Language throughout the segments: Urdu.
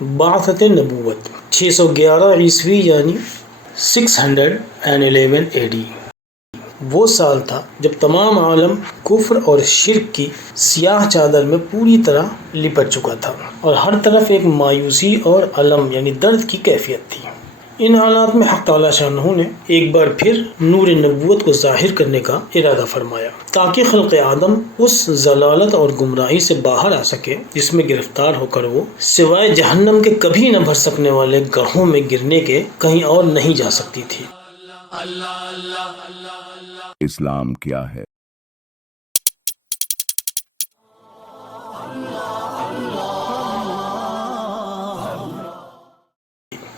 بعثت نبوت 611 عیسوی یعنی 611 AD وہ سال تھا جب تمام عالم کفر اور شرک کی سیاہ چادر میں پوری طرح لپٹ چکا تھا اور ہر طرف ایک مایوسی اور الم یعنی درد کی کیفیت تھی۔ ان حالات میں حق تعالی شانہ نے ایک بار پھر نور نبوت کو ظاہر کرنے کا ارادہ فرمایا تاکہ خلق آدم اس ضلالت اور گمراہی سے باہر آ سکے جس میں گرفتار ہو کر وہ سوائے جہنم کے کبھی نہ بھر سکنے والے گڑھوں میں گرنے کے کہیں اور نہیں جا سکتی تھی۔ اسلام کیا ہے؟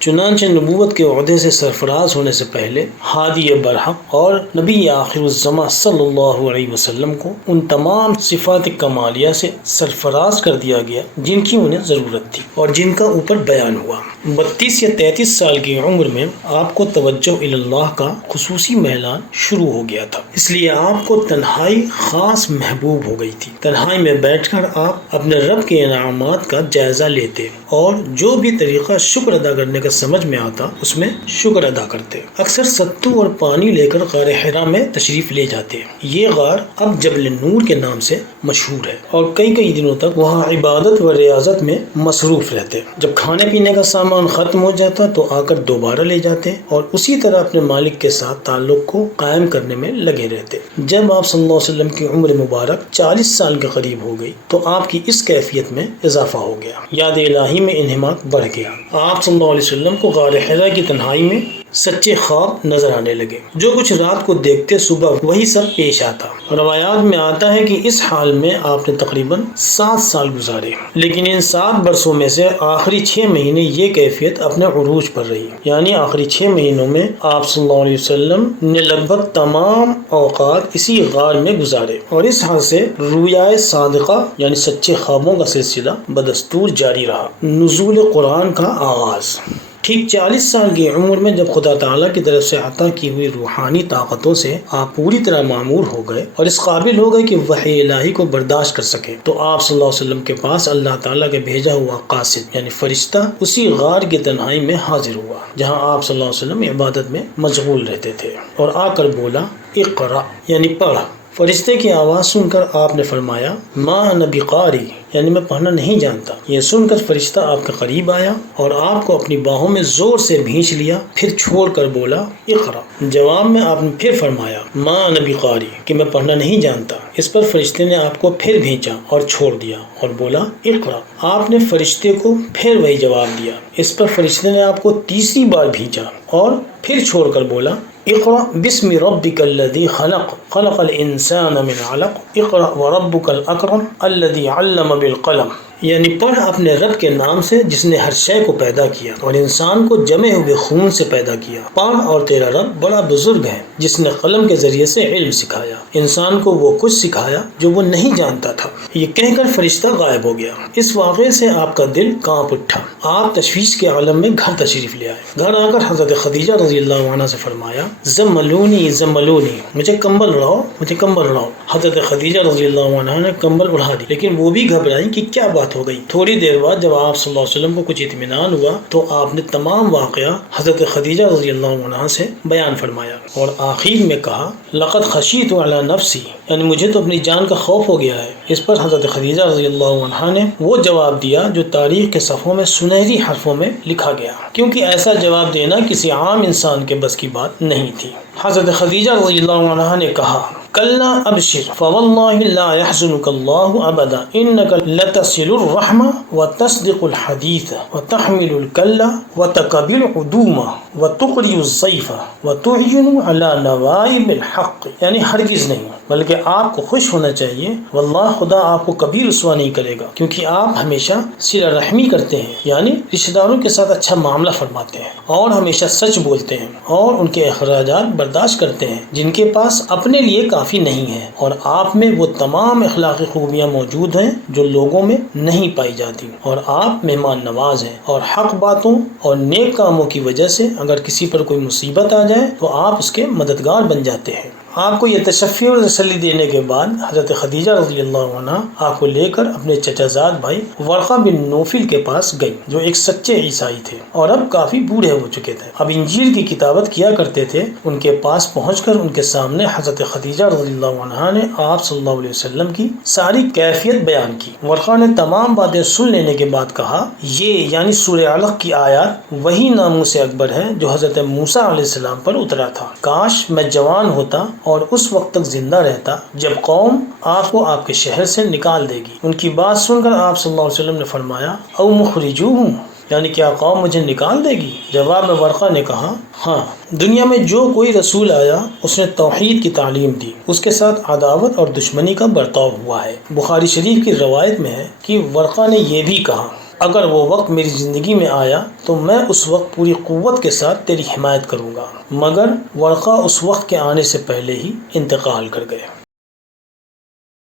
چنانچہ نبوت کے عہدے سے سرفراز ہونے سے پہلے ہادی برحق اور نبی آخر الزماں صلی اللہ علیہ وسلم کو ان تمام صفات کمالیہ سے سرفراز کر دیا گیا جن کی انہیں ضرورت تھی اور جن کا اوپر بیان ہوا۔ 32 یا 33 سال کی عمر میں آپ کو توجہ اللہ کا خصوصی میلان شروع ہو گیا تھا، اس لیے آپ کو تنہائی خاص محبوب ہو گئی تھی۔ تنہائی میں بیٹھ کر آپ اپنے رب کے انعامات کا جائزہ لیتے اور جو بھی طریقہ شکر ادا کرنے کا سمجھ میں آتا اس میں شکر ادا کرتے۔ اکثر ستو اور پانی لے کر غار حرا میں تشریف لے جاتے۔ یہ غار اب جبل نور کے نام سے مشہور ہے اور کئی دنوں تک وہاں عبادت و ریاضت میں مصروف رہتے۔ جب کھانے پینے کا سامان ختم ہو جاتا تو آ کر دوبارہ لے جاتے اور اسی طرح اپنے مالک کے ساتھ تعلق کو قائم کرنے میں لگے رہتے۔ جب آپ صلی اللہ علیہ وسلم کی عمر مبارک 40 سال کے قریب ہو گئی تو آپ کی اس کیفیت میں اضافہ ہو گیا، یاد الہی میں انہماک بڑھ گیا۔ آپ صلی اللہ علیہ وسلم کو غار حرا کی تنہائی میں سچے خواب نظر آنے لگے۔ جو کچھ رات کو دیکھتے صبح وہی سب پیش آتا۔ روایات میں آتا ہے کہ اس حال میں آپ نے تقریباً 7 سال گزارے، لیکن ان 7 برسوں میں سے آخری 6 مہینے یہ کیفیت اپنے عروج پر رہی، یعنی آخری 6 مہینوں میں آپ صلی اللہ علیہ وسلم نے لگ بھگ تمام اوقات اسی غار میں گزارے اور اس حال سے رویائے صادقہ یعنی سچے خوابوں کا سلسلہ بدستور جاری رہا۔ نزول قرآن کا آغاز ٹھیک 40 سال کی عمر میں جب خدا تعالیٰ کی طرف سے عطا کی ہوئی روحانی طاقتوں سے آپ پوری طرح معمور ہو گئے اور اس قابل ہو گئے کہ وحی الہی کو برداشت کر سکے تو آپ صلی اللہ علیہ وسلم کے پاس اللہ تعالیٰ کے بھیجا ہوا قاصد یعنی فرشتہ اسی غار کی تنہائی میں حاضر ہوا جہاں آپ صلی اللہ علیہ وسلم عبادت میں مشغول رہتے تھے اور آ کر بولا اقرا یعنی پڑھ۔ فرشتے کی آواز سن کر آپ نے فرمایا ما انا بقاری یعنی میں پڑھنا نہیں جانتا۔ یہ سن کر فرشتہ آپ کے قریب آیا اور آپ کو اپنی باہوں میں زور سے بھینچ لیا، پھر چھوڑ کر بولا اقرا۔ جواب میں آپ نے پھر فرمایا ما انا بقاری کہ میں پڑھنا نہیں جانتا۔ اس پر فرشتے نے آپ کو پھر بھینچا اور چھوڑ دیا اور بولا اقرا۔ آپ نے فرشتے کو پھر وہی جواب دیا۔ اس پر فرشتے نے آپ کو تیسری بار بھینچا اور پھر چھوڑ کر بولا اقرأ بسم ربک الذی خلق خلق الانسان من علق اقرأ وربک الاکرم الذی علم بالقلم، یعنی پڑھ اپنے رب کے نام سے جس نے ہر شے کو پیدا کیا اور انسان کو جمے ہوئے خون سے پیدا کیا۔ پڑھ اور تیرا رب بڑا بزرگ ہے جس نے قلم کے ذریعے سے علم سکھایا، انسان کو وہ کچھ سکھایا جو وہ نہیں جانتا تھا۔ یہ کہہ کر فرشتہ غائب ہو گیا۔ اس واقعے سے آپ کا دل کانپ اٹھا۔ آپ تشویش کے عالم میں گھر تشریف لے آئے۔ گھر آ کر حضرت خدیجہ رضی اللہ عنہ سے فرمایا زملونی زملونی، مجھے کمبل اڑاؤ مجھے کمبل اڑاؤ۔ حضرت خدیجہ رضی اللہ عنہ نے کمبل اڑا دی، لیکن وہ بھی گھبرائیں کہ کیا بات ہو گئی۔ تھوڑی دیر بعد جب آپ صلی اللہ علیہ وسلم کو کچھ اطمینان ہوا تو آپ نے تمام واقعہ حضرت خدیجہ رضی اللہ عنہ سے بیان فرمایا اور آخر میں کہا لقد خشیت علی نفسی، یعنی مجھے تو اپنی جان کا خوف ہو گیا ہے۔ اس پر حضرت خدیجہ رضی اللہ عنہ نے وہ جواب دیا جو تاریخ کے صفحوں میں سنہری حرفوں میں لکھا گیا، کیونکہ ایسا جواب دینا کسی عام انسان کے بس کی بات نہیں تھی۔ حضرت خدیجہ رضی اللہ عنہ نے کہا کلا ابشر فواللہ لا يحزنك اللہ ابدا انك لتصل الرحم وتصدق الحدیث وتحمل الکل وتقبل العدوم وتقری الضیف وتعین علی نوائب الحق، یعنی ہرگز نہیں بلکہ آپ کو خوش ہونا چاہیے، واللہ خدا آپ کو کبھی رسوا نہیں کرے گا، کیونکہ آپ ہمیشہ صلہ رحمی کرتے ہیں، یعنی رشتہ داروں کے ساتھ اچھا معاملہ فرماتے ہیں اور ہمیشہ سچ بولتے ہیں اور ان کے اخراجات برداشت کرتے ہیں جن کے پاس اپنے لیے کافی نہیں ہے، اور آپ میں وہ تمام اخلاقی خوبیاں موجود ہیں جو لوگوں میں نہیں پائی جاتی، اور آپ مہمان نواز ہیں اور حق باتوں اور نیک کاموں کی وجہ سے اگر کسی پر کوئی مصیبت آ جائے تو آپ اس کے مددگار بن جاتے ہیں۔ آپ کو یہ تشفی اور تسلی دینے کے بعد حضرت خدیجہ رضی اللہ عنہ آپ کو لے کر اپنے چچا زاد بھائی ورقہ بن نوفل کے پاس گئی، جو ایک سچے عیسائی تھے اور اب کافی بوڑھے ہو چکے تھے، اب انجیل کی کتابت کیا کرتے تھے۔ ان کے پاس پہنچ کر ان کے سامنے حضرت خدیجہ رضی اللہ عنہ نے آپ صلی اللہ علیہ وسلم کی ساری کیفیت بیان کی۔ ورقہ نے تمام باتیں سن لینے کے بعد کہا، یہ یعنی سورہ علق کی آیات وہی ناموس اکبر ہے جو حضرت موسیٰ علیہ السلام پر اترا تھا۔ کاش میں جوان ہوتا اور اس وقت تک زندہ رہتا جب قوم آپ کو آپ کے شہر سے نکال دے گی۔ ان کی بات سن کر آپ صلی اللہ علیہ وسلم نے فرمایا، او مخرجوہم، یعنی کیا قوم مجھے نکال دے گی؟ جواب میں ورقہ نے کہا، ہاں، دنیا میں جو کوئی رسول آیا اس نے توحید کی تعلیم دی، اس کے ساتھ عداوت اور دشمنی کا برتاؤ ہوا ہے۔ بخاری شریف کی روایت میں ہے کہ ورقہ نے یہ بھی کہا، اگر وہ وقت میری زندگی میں آیا تو میں اس وقت پوری قوت کے ساتھ تیری حمایت کروں گا، مگر ورقہ اس وقت کے آنے سے پہلے ہی انتقال کر گئے۔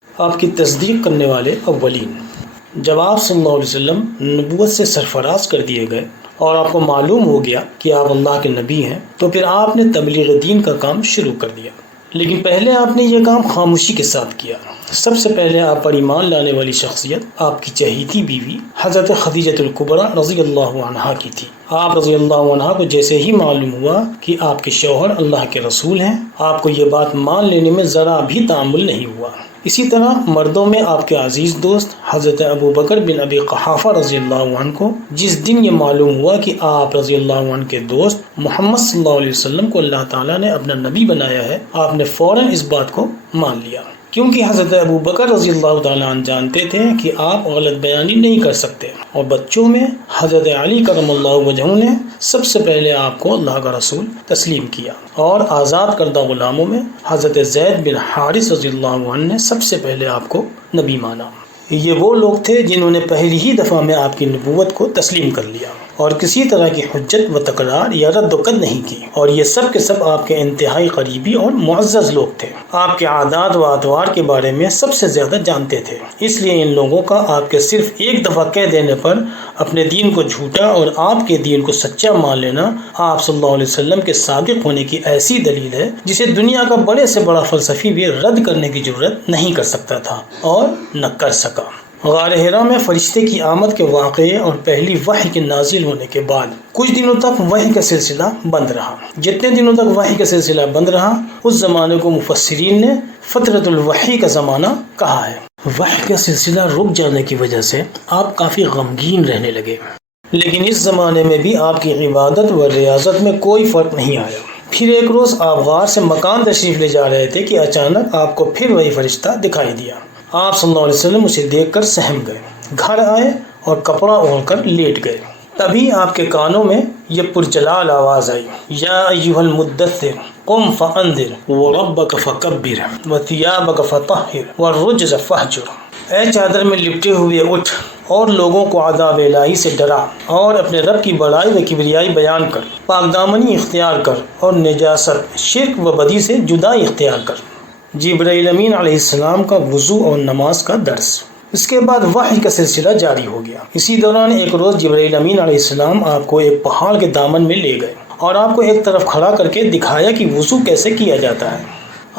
آپ کی تصدیق کرنے والے اولین، جب آپ صلی اللہ علیہ وسلم نبوت سے سرفراز کر دیے گئے اور آپ کو معلوم ہو گیا کہ آپ اللہ کے نبی ہیں، تو پھر آپ نے تبلیغ دین کا کام شروع کر دیا، لیکن پہلے آپ نے یہ کام خاموشی کے ساتھ کیا۔ سب سے پہلے آپ پر ایمان لانے والی شخصیت آپ کی چہیتی بیوی حضرت خدیجہ الکبریٰ رضی اللہ عنہا کی تھی۔ آپ رضی اللہ عنہا کو جیسے ہی معلوم ہوا کہ آپ کے شوہر اللہ کے رسول ہیں، آپ کو یہ بات مان لینے میں ذرا بھی تعامل نہیں ہوا۔ اسی طرح مردوں میں آپ کے عزیز دوست حضرت ابو بکر بن ابی قحافہ رضی اللہ عنہ کو جس دن یہ معلوم ہوا کہ آپ رضی اللہ عنہ کے دوست محمد صلی اللہ علیہ وسلم کو اللہ تعالیٰ نے اپنا نبی بنایا ہے، آپ نے فوراً اس بات کو مان لیا، کیونکہ حضرت ابو بکر رضی اللہ تعالیٰ عنہ جانتے تھے کہ آپ غلط بیانی نہیں کر سکتے، اور بچوں میں حضرت علی کرم اللہ وجہہ نے سب سے پہلے آپ کو اللہ کا رسول تسلیم کیا، اور آزاد کردہ غلاموں میں حضرت زید بن حارث رضی اللہ عنہ نے سب سے پہلے آپ کو نبی مانا۔ یہ وہ لوگ تھے جنہوں نے پہلی ہی دفعہ میں آپ کی نبوت کو تسلیم کر لیا اور کسی طرح کی حجت و تکرار یا رد و قد نہیں کی، اور یہ سب کے سب آپ کے انتہائی قریبی اور معزز لوگ تھے، آپ کے عادات و اطوار کے بارے میں سب سے زیادہ جانتے تھے، اس لیے ان لوگوں کا آپ کے صرف ایک دفعہ کہہ دینے پر اپنے دین کو جھوٹا اور آپ کے دین کو سچا مان لینا آپ صلی اللہ علیہ وسلم کے صادق ہونے کی ایسی دلیل ہے جسے دنیا کا بڑے سے بڑا فلسفی بھی رد کرنے کی ضرورت نہیں کر سکتا تھا اور نہ کر سکا۔ غار حرا میں فرشتے کی آمد کے واقعے اور پہلی وحی کے نازل ہونے کے بعد کچھ دنوں تک وحی کا سلسلہ بند رہا۔ جتنے دنوں تک وحی کا سلسلہ بند رہا، اس زمانے کو مفسرین نے فترۃ الوحی کا زمانہ کہا ہے۔ وحی کا سلسلہ رک جانے کی وجہ سے آپ کافی غمگین رہنے لگے، لیکن اس زمانے میں بھی آپ کی عبادت و ریاضت میں کوئی فرق نہیں آیا۔ پھر ایک روز آپ غار سے مکان تشریف لے جا رہے تھے کہ اچانک آپ کو پھر وہی فرشتہ دکھائی دیا۔ آپ صلی اللہ علیہ وسلم اسے دیکھ کر سہم گئے، گھر آئے اور کپڑا اوڑھ کر لیٹ گئے۔ تبھی آپ کے کانوں میں یہ پرجلال آواز آئی، یا ایھا المدثر قم فانذر وربک فکبر وثیابک فطہر والرجز فہجر، اے چادر میں لپٹے ہوئے اٹھ اور لوگوں کو عذاب الہی سے ڈرا اور اپنے رب کی بڑائی و کبریائی بیان کر، پاک دامنی اختیار کر اور نجاست، شرک و بدی سے جدائی اختیار کر۔ جبرائیل امین علیہ السلام کا وضو اور نماز کا درس۔ اس کے بعد وحی کا سلسلہ جاری ہو گیا۔ اسی دوران ایک روز جبرائیل امین علیہ السلام آپ کو ایک پہاڑ کے دامن میں لے گئے اور آپ کو ایک طرف کھڑا کر کے دکھایا کہ وضو کیسے کیا جاتا ہے۔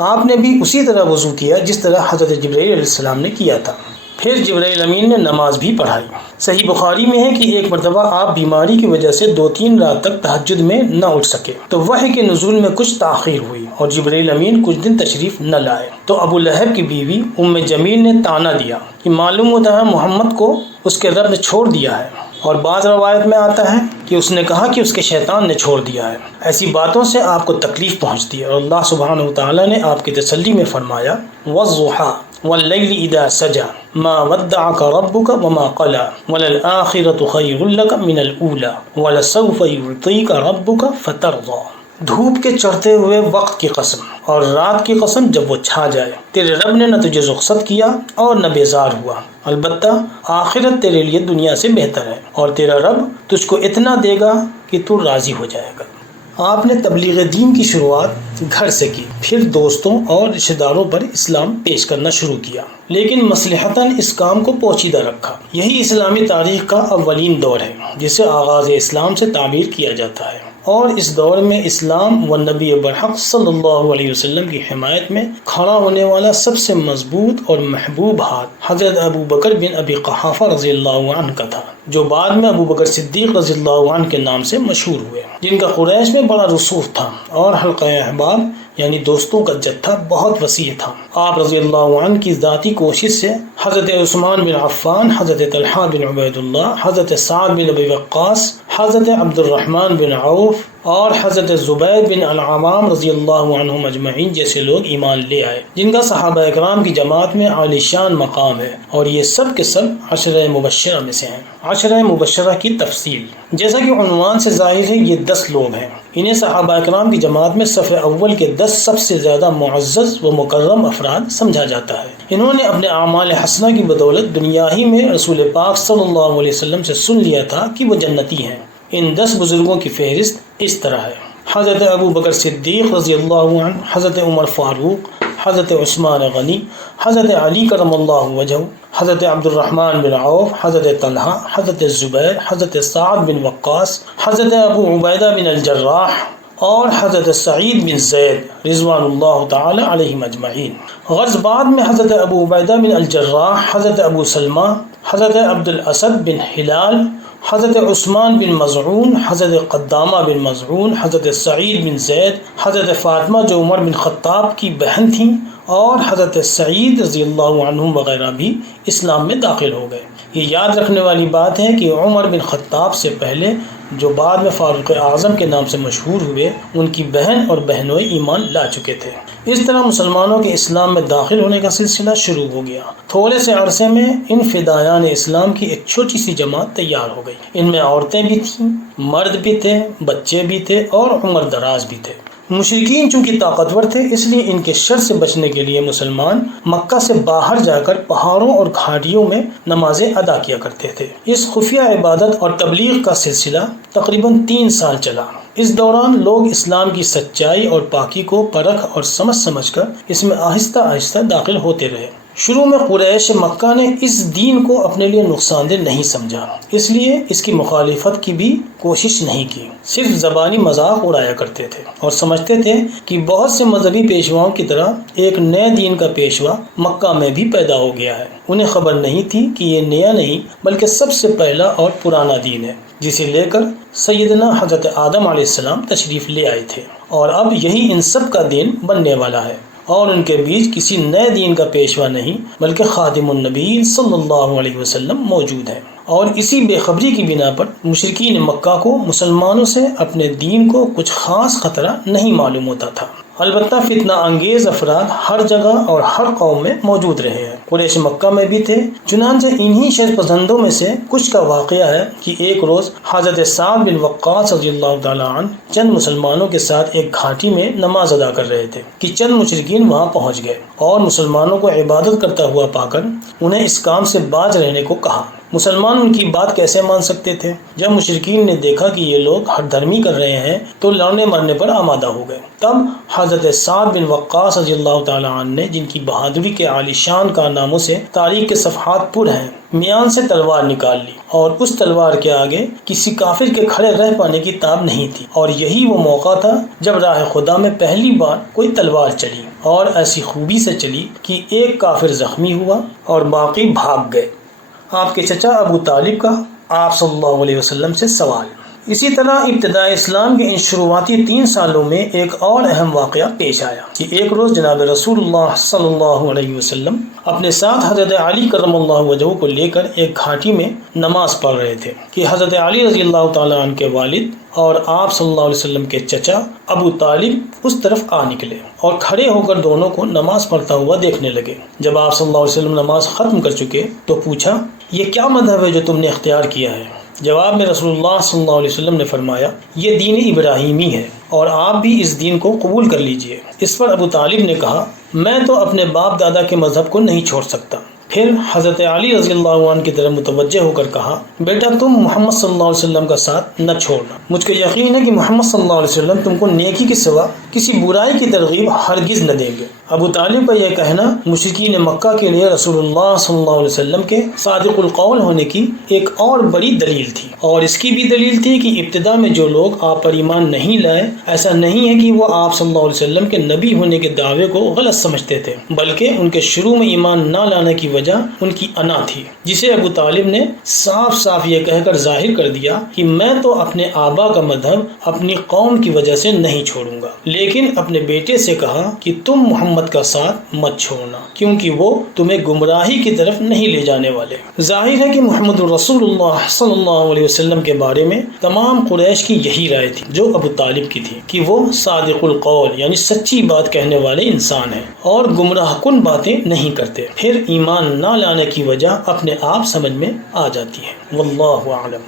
آپ نے بھی اسی طرح وضو کیا جس طرح حضرت جبرائیل علیہ السلام نے کیا تھا۔ پھر جبرائیل امین نے نماز بھی پڑھائی۔ صحیح بخاری میں ہے کہ ایک مرتبہ آپ بیماری کی وجہ سے 2-3 رات تک تہجد میں نہ اٹھ سکے، تو وحی کے نزول میں کچھ تاخیر ہوئی اور جبرائیل امین کچھ دن تشریف نہ لائے، تو ابو لہب کی بیوی ام جمیل نے طعنہ دیا کہ معلوم ہوتا ہے محمد کو اس کے رب نے چھوڑ دیا ہے، اور بعض روایت میں آتا ہے کہ اس نے کہا کہ اس کے شیطان نے چھوڑ دیا ہے۔ ایسی باتوں سے آپ کو تکلیف پہنچتی ہے، اور اللہ سبحانہ وتعالی نے آپ کی تسلی میں فرمایا، والضحیٰ واللیل اذا سجى ما ودعك ربك وما قلى وللآخرة خير لك من الأولى ولسوف يعطيك ربك فترضى۔ دھوپ کے چڑھتے ہوئے وقت کی قسم اور رات کی قسم جب وہ چھا جائے، تیرے رب نے نہ تجھے رخصت کیا اور نہ بیزار ہوا، البتہ آخرت تیرے لیے دنیا سے بہتر ہے، اور تیرا رب تجھ کو اتنا دے گا کہ تو راضی ہو جائے گا۔ آپ نے تبلیغ دین کی شروعات گھر سے کی، پھر دوستوں اور رشتہ داروں پر اسلام پیش کرنا شروع کیا، لیکن مصلحتاً اس کام کو پوشیدہ رکھا۔ یہی اسلامی تاریخ کا اولین دور ہے جسے آغاز اسلام سے تعبیر کیا جاتا ہے، اور اس دور میں اسلام و نبی برحق صلی اللہ علیہ وسلم کی حمایت میں کھڑا ہونے والا سب سے مضبوط اور محبوب ہاتھ حضرت ابو بکر بن ابی قحافہ رضی اللہ عنہ کا تھا، جو بعد میں ابو بکر صدیق رضی اللہ عنہ کے نام سے مشہور ہوئے، جن کا قریش میں بڑا رسوخ تھا اور حلقہ احباب یعنی دوستوں کا جتھا بہت وسیع تھا۔ آپ رضی اللہ عنہ کی ذاتی کوشش سے حضرت عثمان بن عفان، حضرت طلحہ بن عبید اللہ، حضرت سعد بن ابی وقاص، حضرت عبد الرحمن بن عوف اور حضرت زبیر بن العوام رضی اللہ عنہم اجمعین جیسے لوگ ایمان لے آئے، جن کا صحابہ اکرام کی جماعت میں عالی شان مقام ہے، اور یہ سب کے سب عشرہ مبشرہ میں سے ہیں۔ عشرہ مبشرہ کی تفصیل، جیسا کہ عنوان سے ظاہر ہے، یہ 10 لوگ ہیں۔ انہیں صحابہ اکرام کی جماعت میں صف اول کے 10 سب سے زیادہ معزز و مکرم افراد سمجھا جاتا ہے۔ انہوں نے اپنے اعمال حسنہ کی بدولت دنیا ہی میں رسول پاک صلی اللہ علیہ وسلم سے سن لیا تھا کہ وہ جنتی ہیں۔ ان 10 بزرگوں کی فہرست اس طرح ہے: حضرت ابو بکر صدیق رضی اللہ عنہ، حضرت عمر فاروق، حضرت عثمان غنی، حضرت علی کرم اللہ وجہہ، حضرت عبد الرحمن بن عوف، حضرت طلحہ، حضرت زبیر، حضرت سعد بن وقاص، حضرت ابو عبیدہ بن الجراح اور حضرت سعید بن زید رضوان اللہ تعالی علیہم اجمعین۔ غرض بعد میں حضرت ابو عبیدہ بن الجراح، حضرت ابو سلمہ، حضرت عبد الاسد بن ہلال، حضرت عثمان بن مظعون، حضرت قدامہ بن مظعون، حضرت سعید بن زید، حضرت فاطمہ جو عمر بن خطاب کی بہن تھیں، اور حضرت سعید رضی اللہ عنہم وغیرہ بھی اسلام میں داخل ہو گئے۔ یہ یاد رکھنے والی بات ہے کہ عمر بن خطاب سے پہلے جو بعد میں فاروق اعظم کے نام سے مشہور ہوئے، ان کی بہن اور بہنوئی ایمان لا چکے تھے۔ اس طرح مسلمانوں کے اسلام میں داخل ہونے کا سلسلہ شروع ہو گیا۔ تھوڑے سے عرصے میں ان فدایان اسلام کی ایک چھوٹی سی جماعت تیار ہو گئی۔ ان میں عورتیں بھی تھیں، مرد بھی تھے، بچے بھی تھے اور عمر دراز بھی تھے۔ مشرکین چونکہ طاقتور تھے، اس لیے ان کے شر سے بچنے کے لیے مسلمان مکہ سے باہر جا کر پہاڑوں اور گھاٹیوں میں نمازیں ادا کیا کرتے تھے۔ اس خفیہ عبادت اور تبلیغ کا سلسلہ تقریباً 3 سال چلا۔ اس دوران لوگ اسلام کی سچائی اور پاکی کو پرکھ اور سمجھ کر اس میں آہستہ آہستہ داخل ہوتے رہے۔ شروع میں قریش مکہ نے اس دین کو اپنے لیے نقصان دہ نہیں سمجھا، اس لیے اس کی مخالفت کی بھی کوشش نہیں کی، صرف زبانی مذاق اڑایا کرتے تھے اور سمجھتے تھے کہ بہت سے مذہبی پیشواؤں کی طرح ایک نئے دین کا پیشوا مکہ میں بھی پیدا ہو گیا ہے۔ انہیں خبر نہیں تھی کہ یہ نیا نہیں بلکہ سب سے پہلا اور پرانا دین ہے، جسے لے کر سیدنا حضرت آدم علیہ السلام تشریف لے آئے تھے، اور اب یہی ان سب کا دین بننے والا ہے، اور ان کے بیچ کسی نئے دین کا پیشوا نہیں بلکہ خاتم النبی صلی اللہ علیہ وسلم موجود ہے۔ اور اسی بے خبری کی بنا پر مشرکین مکہ کو مسلمانوں سے اپنے دین کو کچھ خاص خطرہ نہیں معلوم ہوتا تھا۔ البتہ فتنہ انگیز افراد ہر جگہ اور ہر قوم میں موجود رہے ہیں۔ قریش مکہ میں بھی تھے، چنانچہ انہی شر پسندوں میں سے کچھ کا واقعہ ہے کہ ایک روز حضرت سعد بن وقاص رضی اللہ تعالیٰ عنہ چند مسلمانوں کے ساتھ ایک گھاٹی میں نماز ادا کر رہے تھے کہ چند مشرکین وہاں پہنچ گئے اور مسلمانوں کو عبادت کرتا ہوا پا کر انہیں اس کام سے باز رہنے کو کہا۔ مسلمان ان کی بات کیسے مان سکتے تھے؟ جب مشرکین نے دیکھا کہ یہ لوگ ہٹ دھرمی کر رہے ہیں تو لڑنے مرنے پر آمادہ ہو گئے۔ تب حضرت سعد بن وقاص رضی اللہ تعالیٰ عنہ نے، جن کی بہادری کے عالی شان کارناموں سے تاریخ کے صفحات پر ہیں، میان سے تلوار نکال لی، اور اس تلوار کے آگے کسی کافر کے کھڑے رہ پانے کی تاب نہیں تھی، اور یہی وہ موقع تھا جب راہ خدا میں پہلی بار کوئی تلوار چلی، اور ایسی خوبی سے چلی کہ ایک کافر زخمی ہوا اور باقی بھاگ گئے۔ آپ کے چچا ابو طالب کا آپ صلی اللہ علیہ وسلم سے سوال۔ اسی طرح ابتداء اسلام کے ان شروعاتی 3 سالوں میں ایک اور اہم واقعہ پیش آیا کہ ایک روز جناب رسول اللہ صلی اللہ علیہ وسلم اپنے ساتھ حضرت علی کرم اللہ وجہہ کو لے کر ایک گھاٹی میں نماز پڑھ رہے تھے کہ حضرت علی رضی اللہ تعالیٰ عنہ کے والد اور آپ صلی اللہ علیہ وسلم کے چچا ابو طالب اس طرف آ نکلے اور کھڑے ہو کر دونوں کو نماز پڑھتا ہوا دیکھنے لگے۔ جب آپ صلی اللہ علیہ وسلم نماز ختم کر چکے تو پوچھا، یہ کیا مذہب ہے جو تم نے اختیار کیا ہے؟ جواب میں رسول اللہ صلی اللہ علیہ وسلم نے فرمایا، یہ دین ابراہیمی ہے اور آپ بھی اس دین کو قبول کر لیجئے۔ اس پر ابو طالب نے کہا، میں تو اپنے باپ دادا کے مذہب کو نہیں چھوڑ سکتا۔ پھر حضرت علی رضی اللہ عنہ کی طرف متوجہ ہو کر کہا، بیٹا تم محمد صلی اللہ علیہ وسلم کا ساتھ نہ چھوڑنا، مجھ کو یقین ہے کہ محمد صلی اللہ علیہ وسلم تم کو نیکی کے سوا کسی برائی کی ترغیب ہرگز نہ دیں گے۔ ابو طالب کا یہ کہنا مشرکین مکہ کے لیے رسول اللہ صلی اللہ علیہ وسلم کے صادق القول ہونے کی ایک اور بڑی دلیل تھی، اور اس کی بھی دلیل تھی کہ ابتدا میں جو لوگ آپ پر ایمان نہیں لائے، ایسا نہیں ہے کہ وہ آپ صلی اللہ علیہ وسلم کے نبی ہونے کے دعوے کو غلط سمجھتے تھے، بلکہ ان کے شروع میں ایمان نہ لانے کی وجہ ان کی انا تھی، جسے ابو طالب نے صاف صاف یہ کہہ کر ظاہر کر دیا کہ میں تو اپنے آبا کا مذہب اپنی قوم کی وجہ سے نہیں چھوڑوں گا، لیکن اپنے بیٹے سے کہا کہ تم محمد کا ساتھ مت چھوڑنا، کیونکہ وہ تمہیں گمراہی کی طرف نہیں لے جانے والے۔ ظاہر ہے کہ محمد رسول اللہ صلی اللہ علیہ وسلم کے بارے میں تمام قریش کی یہی رائے تھی جو ابو طالب کی تھی، کہ وہ صادق القول یعنی سچی بات کہنے والے انسان ہیں اور گمراہ کن باتیں نہیں کرتے۔ پھر ایمان نہ لانے کی وجہ اپنے آپ سمجھ میں آ جاتی ہے۔ واللہ اعلم۔